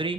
3.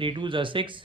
3 2 6.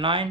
9.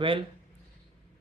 12.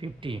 15.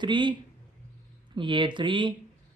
3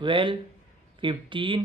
12 15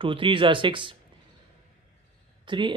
2 3 6.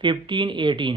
15 18.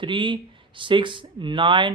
3 6 9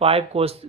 5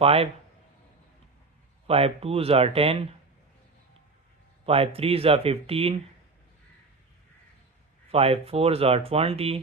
5. 5 2 10. 5 3 15. 5 4 20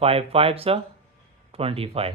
5 5 25.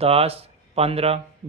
10 15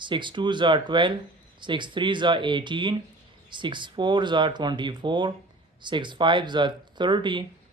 6 2 12، 6 3 18، 6 4 24، 6 5 30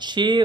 6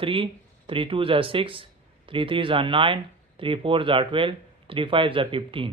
3، 3 2 6، 3 3 9، 3 4 12، 3 5 15.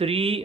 3